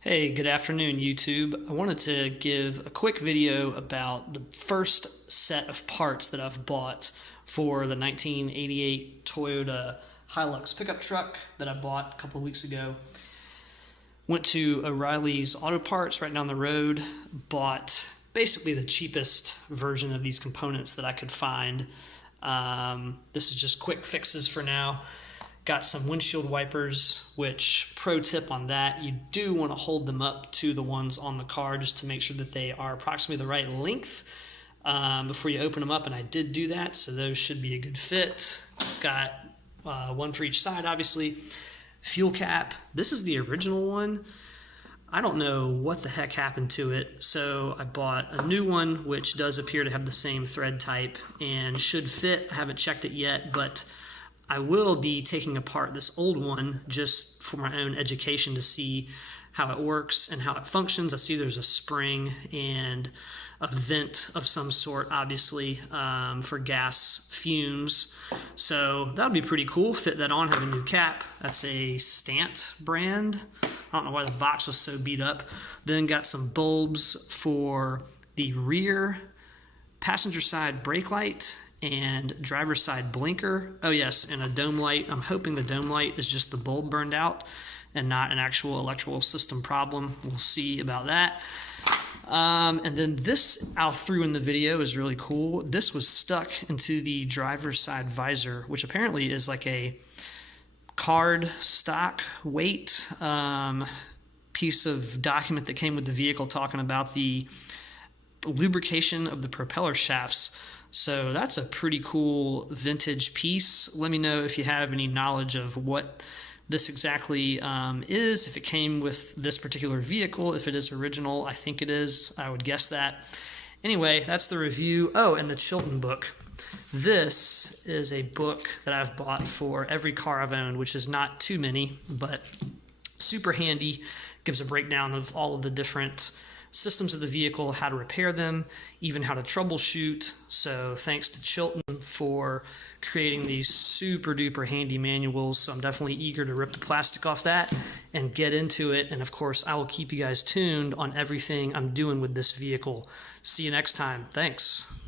Hey, good afternoon, YouTube. I wanted to give a quick video about the first set of parts that I've bought for the 1988 Toyota Hilux pickup truck that I bought a couple of weeks ago. Went to O'Reilly's Auto Parts right down the road, bought basically the cheapest version of these components that I could find. This is just quick fixes for now. Got some windshield wipers, which pro tip on that, you do want to hold them up to the ones on the car just to make sure that they are approximately the right length before you open them up, and I did do that, so those should be a good fit. Got one for each side, obviously. Fuel cap, this is the original one. I don't know what the heck happened to it, so I bought a new one, which does appear to have the same thread type and should fit. I haven't checked it yet, but I will be taking apart this old one just for my own education to see how it works and how it functions. I see there's a spring and a vent of some sort, obviously, for gas fumes. So that'll be pretty cool. Fit that on, have a new cap. That's a Stant brand. I don't know why the box was so beat up. Then got some bulbs for the rear passenger side brake light and driver's side blinker. Oh yes, and a dome light. I'm hoping the dome light is just the bulb burned out and not an actual electrical system problem. We'll see about that. And then this I threw in the video is really cool. This was stuck into the driver's side visor, which apparently is like a card stock weight piece of document that came with the vehicle talking about the lubrication of the propeller shafts. So that's a pretty cool vintage piece. Let me know if you have any knowledge of what this exactly is, if it came with this particular vehicle, if it is original. I think it is. I would guess that. Anyway, that's the review. Oh, and the Chilton book. This is a book that I've bought for every car I've owned, which is not too many, but super handy. Gives a breakdown of all of the different systems of the vehicle, how to repair them, even how to troubleshoot. So thanks to Chilton for creating these super duper handy manuals. So I'm definitely eager to rip the plastic off that and get into it. And of course, I will keep you guys tuned on everything I'm doing with this vehicle. See you next time. Thanks.